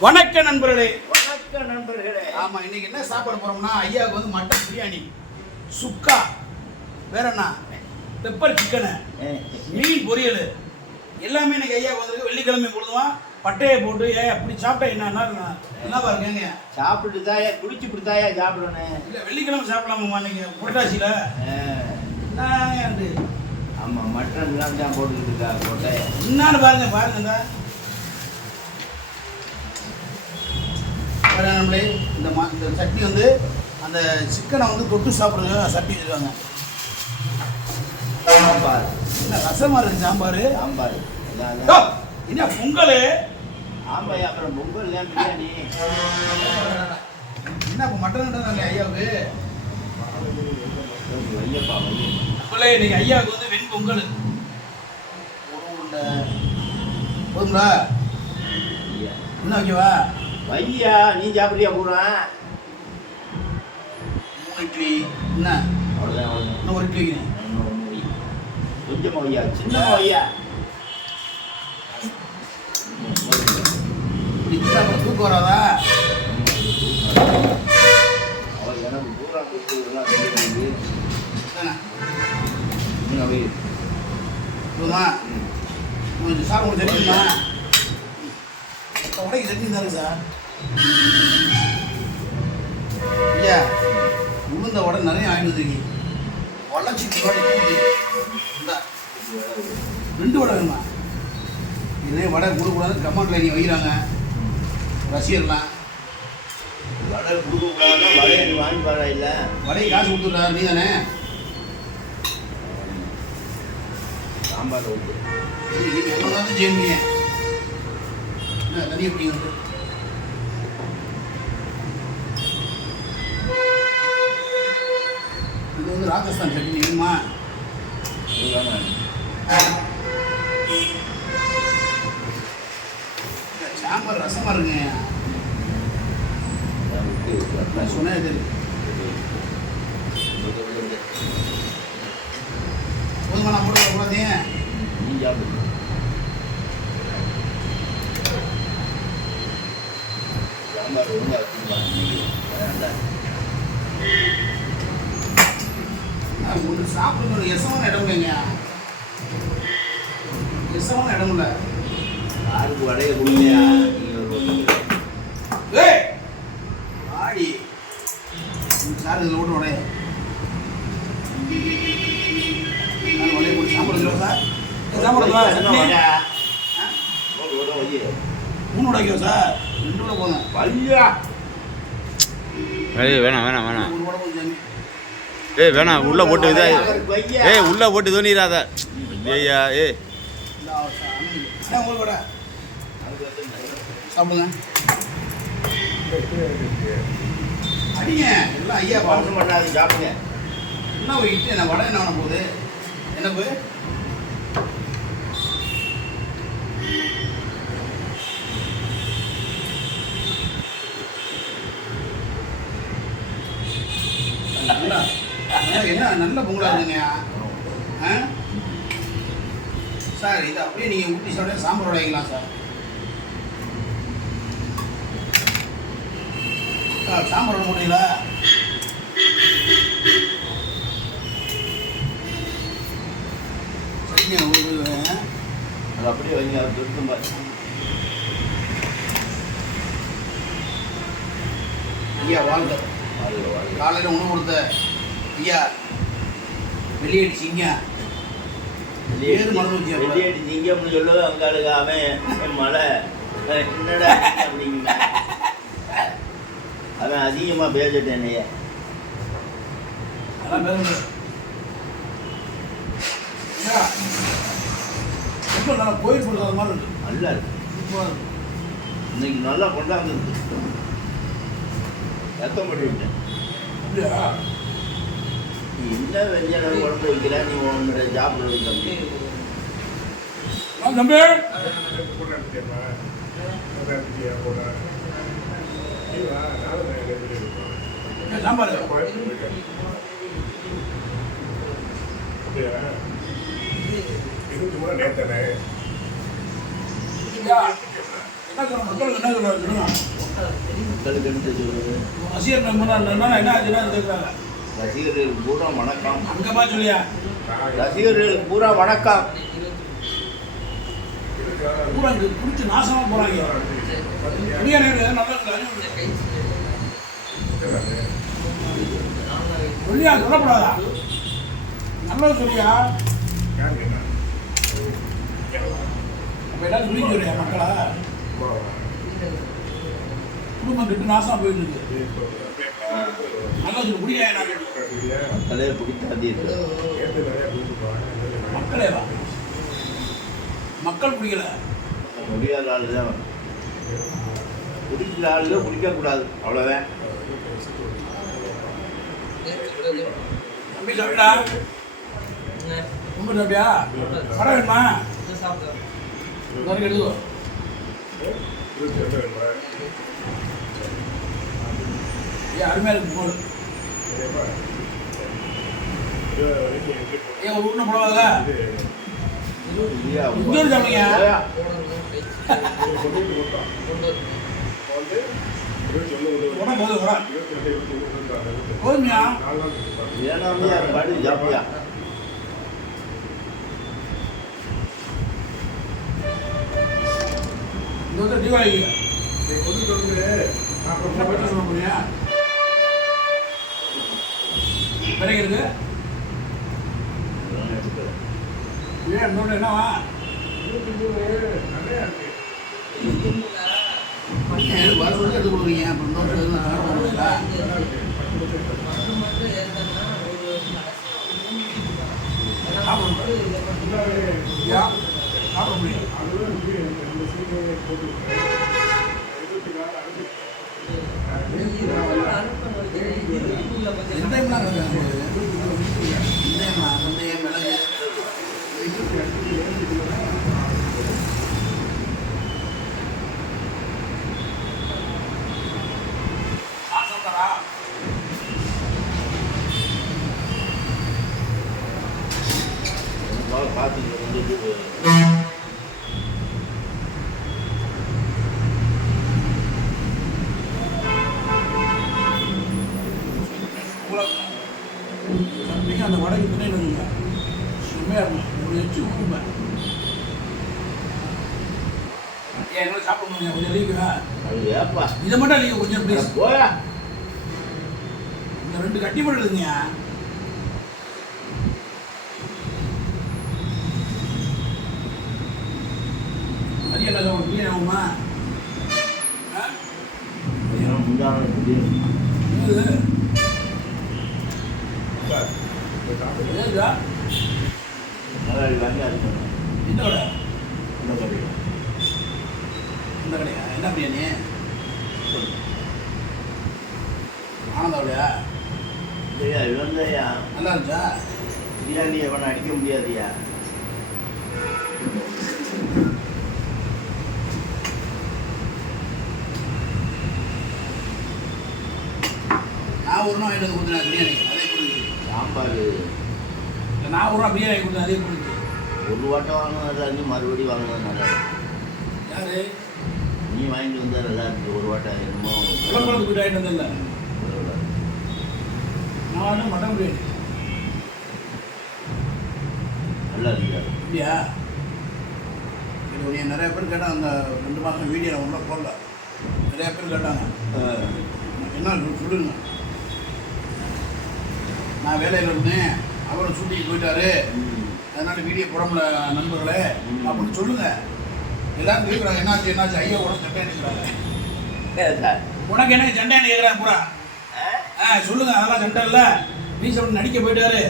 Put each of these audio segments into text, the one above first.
வணக்க நண்பர்களே. வணக்கம் நண்பர்களே. ஆமா இன்னைக்கு என்ன சாப்பிட போறோம்னா ஐயாவுக்கு வந்து மட்டன் பிரியாணி சுக்கா வேற என்ன? பெப்பர் சிக்கனு மீன் பொரியல். எல்லாமே இன்னைக்கு ஐயாவுக்கு வந்து வெள்ளிக்கிழமை பொழுதுவான் பட்டையை போட்டு ஏன் அப்படி சாப்பிட்டா என்ன? என்ன என்ன பாருங்க சாப்பிட்டு தாயா குடிச்சு தாயா சாப்பிடணும் இல்ல வெள்ளிக்கிழமை சாப்பிடலாமா இன்னைக்கு புரட்டாசியில? நான் வந்து ஆமா மட்டன் தான் போட்டுக்கிட்டு இருக்கா கொட்டைய. என்னன்னு பாருங்க பாருங்க பாருங்க நம்மளே இந்த மா இந்த சட்னி வந்து அந்த சிக்கனை வந்து தொட்டு சாப்பிடுறது சட்னி வச்சுருக்காங்க. சாம்பார். என்ன ரசமா இருக்கு சாம்பார்? சாம்பார். என்ன பொங்கல்? ஆமாய்யா அப்புறம் பொங்கல் பிரியாணி? என்ன இப்போ மட்டன் இல்லை ஐயாவுக்கு? பிள்ளை இன்னைக்கு ஐயாவுக்கு வந்து வெண் பொங்கல். ஒரு உருண்டை. போதுங்களா. இன்னும் ஓகேவா வையா நீ சாப்பிடுறியா பூரா? மூணு இட்லி என்ன? அவ்வளோதான் இன்னும் ஒரு இட்லி. கொஞ்சமா வையா சின்னமா வையா தூக்கம் வராதா? அவள் எனக்கு பூரா கொடுத்ததெல்லாம் தெரியுது என்ன? இன்னும் வை. போதுமா? ம். கொஞ்சம் சார் உங்களுக்கு தெரியுமா உடைக்கு தெரிஞ்சு தானே சார்? ஐயா உளுந்த உடை நிறைய வளர்ச்சி இந்த ரெண்டு வடை வேணுமா? இதே வடை கொடுக்கூடாது கமெண்ட்ல நீ வைக்கிறாங்க ரசிகர்லாம் வடை கொடுக்கக்கூடாதுன்னா வடையை நீ வாங்கி பாரா இல்லை? வடையை காசு கொடுத்துட்றாரு நீ தானே சாம்பார் ஊற்று என்ன தண்ணி எப்படி வந்து இது வந்து ராஜஸ்தான் சட்னி வேணுமா? சாம்பார் ரசமாக இருங்க நான் விட்டு சொன்னது தெரியும் போதுமா நான் போட்டு கூடாதே நீ சாம்பார் உங்களுக்கு சாப்பிடுங்க எசமான இடம் இல்லைங்க எசமான இடம் இல்லை யாருக்கு வடையை கொடுங்கயா ஏய்! ஆடி சார் இதில் ஓட்டு உடைய உடைய போட்டு சாப்பிட கிலோ சார்? சாப்பிடுங்களா. மூணு கிலோ சார்? ரெண்டு போதும். பல்லியா ஏய் வேணாம் வேணாம் வேணாம். ஒரு வடை கொஞ்சம் ஏய் வேணாம் உள்ள போட்டு இதா. ஏய் உள்ள போட்டு தோணிடாத ஐயா ஏய் அடிங்க எல்லாம் ஐயா பாவம் பண்ணாது சாப்பிடுங்க. என்ன இட்லி என்ன வடை என்ன போகுது? என்ன போய் நல்லா நல்லா என்ன நல்ல பொங்கலா இருக்குங்க ஆ? சார் இது அப்படியே நீங்கள் ஊட்டி சாப்பிட சாம்பார் வைக்கலாம் சார். சார் சாம்பார் விட முடியல அது அப்படியே வைங்க அவர் திருத்தும் ஐயா வாழ்க. காலையில் உணவு கொடுத்த ஐயா வெளியடிச்சிங்க ஏது மறந்து வச்சியா அப்ப? வெள்ளியடி சிங்கம்னு சொல்லுவது அங்க ஆளுங்க அவன் மலை என்னடா அப்படிங்க அவன் அதிகமா பேசிட்டேன் என்னைய அதெல்லாம் பேச ஐயா நல்லா கோயில் கொடுக்காத மாதிரி இருக்கு? நல்லா இருக்கு. இன்னைக்கு நல்லா கொண்டாந்து இருக்கு ரத்தம் பண்ணி விட்டேன் அப்படியா? என்ன குழம்பு வைக்கிற? நீ உன்னோட சாப்பிடுறது தம்பி. தம்பி ஐயா என்ன சொல்ல மக்களுக்கு என்ன சொல்ல சொல்லுங்க. மக்களுக்கு என்ன சொல்றது? ரசிகர் நம்பர் என்ன ஆச்சுன்னா கேட்குறாங்க. ரசிகர்களுக்கு பூரா வணக்கம். அங்கம்மா சொல்லியா ரசிகர்களுக்கு பூரா வணக்கம். பூரா இங்க குடிச்சு நாசமா போறாங்க. பிரியாணி நல்லா சொல்லியா சொல்லக்கூடாதா? நல்லா சொல்லியா அப்ப என்ன சொல்லி சொல்லியா மக்களா? குடும்பம் கெட்டு நாசமா போயிட்டு இருக்கு. சொல்லு குடியா என்ன மக்களே பிடிக்காதீர்கள் மக்களே வா. மக்கள் குடிக்கல முடியாத ஆள் தான் குடிக்கிற ஆளுல குடிக்கக்கூடாது அவ்வளோதான் தம்பி சாப்பிட்டா? ரொம்ப சாப்பிட்டியா? வேணுமா? எடுத்துக்கோ. ஏன் அருமையா இருக்கு போல் ஏன் ஒரு உருண்டை போடாத போதும் வர. போதுமையா. ஏனாமையா பாடி ஜாப்பியா இந்த வந்து தீபாவளிக்கு என்ன பற்றி சொல்ல முடியா பிறகு இருக்கு. ஏன் இன்னொன்று என்னவா? ஏன் வர வர எடுத்து கொடுக்குறீங்க அப்புறம் இன்னொரு எதுவும் சாப்பிட முடியல சாப்பிட முடியல அந்த துணை வருங்க செம்மையாக இருக்கும். ஒரு எச்சு உண்மை எங்களை சாப்பிட முடியும் கொஞ்சம் ஏப்பா. இதை மட்டும் நீங்கள் கொஞ்சம் ப்ளீஸ் போயா இந்த ரெண்டு கட்டி மட்டும் அது என்ன உங்களுக்கு மீன் ஆகுமா ஆ? ஏன்னா முந்தான திடீர்னு என்னது? ஏதுடா? முதலாளி இந்த கடை இந்த கடையா என்ன பிரியாணி ஆனந்தாவிலையா இல்லையா இவந்தையா நல்லா இருந்துச்சா பிரியாணி எவனை அடிக்க முடியாதுயா நான் ஒரு நாள் கொடுத்தேன் பிரியாணி அதே கொடுத்து சாம்பார். நான் ஒரு நாள் பிரியாணி கொடுத்தேன் அதே கொடுத்து ஒரு வாட்டம் வாங்கினது மறுபடியும் வாங்கினது நல்லா இருக்கு. யாரு? நீ வாங்கிட்டு வந்தா நல்லா இருக்கு ஒரு வாட்டம் என்னமோ. விளம்பரத்துக்கு போயிட்டு வாங்கிட்டு வந்தில்ல நான் மட்டன் பிரியாணி. நல்லா இருக்கியா அப்படியா? இது நிறைய பேர் கேட்டாங்க அந்த ரெண்டு மாதம் வீடியோவில் ஒன்றும் போடல. நிறைய பேர் கேட்டாங்க. என்ன சொல்லுங்க நான் வேலையில் இருந்தேன். அவரும் ஷூட்டிங் போயிட்டாரு. அதனால வீடியோ போட நண்பர்களே அப்படின்னு சொல்லுங்க. எல்லாரும் கேட்குறாங்க என்னாச்சு என்னாச்சு? ஐயா உனக்கு சண்டை கேட்குறாங்க உனக்கு என்ன சண்டை கேட்குறாங்க பூரா? ஆ? சொல்லுங்க அதெல்லாம் சண்டை இல்லை. மீசப்படி நடிக்க போயிட்டாரு.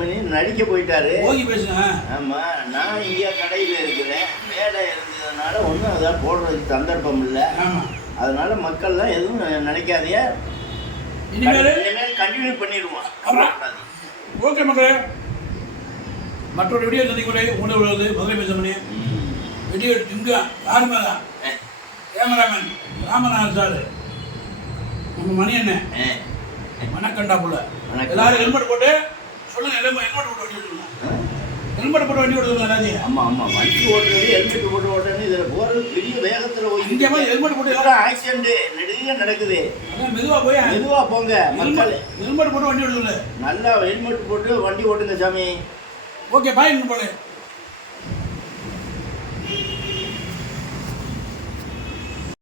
மணி நடிக்க போயிட்டாரு. போகி பேசுங்க. ஆமா நான் இங்கே கடையில் இருக்கிறேன். வேலை இருந்ததுனால ஒன்றும் அதான் போடுறதுக்கு சந்தர்ப்பம் இல்லை. அதனால மக்கள்லாம் எதுவும் நினைக்காதீங்க இனிமேல் கண்டினியூ பண்ணிடுவான் ஆமா. ஓகே மக்களே. மற்றொரு வீடியோ சந்திக்கூட உங்களை உள்ளது மதுரை பேசமணி வீடியோ இங்க யாருமே தான் கேமராமேன். ராமநாதன் சார். நம்ம மணி வணக்கண்டா புள்ள வணக்கம். எல்லாரும் ஹெல்மெட் போட்டு சொல்லுங்க. ஹெல்மெட் ஹெல்மெட் போட்டு சொல்லுங்க ஹெல்மெட் போட்டு வண்டி ஓடுதுங்களா ராஜி ஆமா ஆமா. வண்டி ஓட்டுறது ஹெல்மெட் போட்டு ஓட்டுறது இதுல போறது பெரிய வேகத்துல இங்க மாதிரி ஹெல்மெட் போட்டு எல்லாம் ஆக்சிடென்ட் நெடுக நடக்குது. அதான் மெதுவா போய் மெதுவா போங்க மக்கள். ஹெல்மெட் போட்டு வண்டி ஓடுதுல்ல நல்லா ஹெல்மெட் போட்டு வண்டி ஓட்டுங்க சாமி. ஓகே பாய் போல.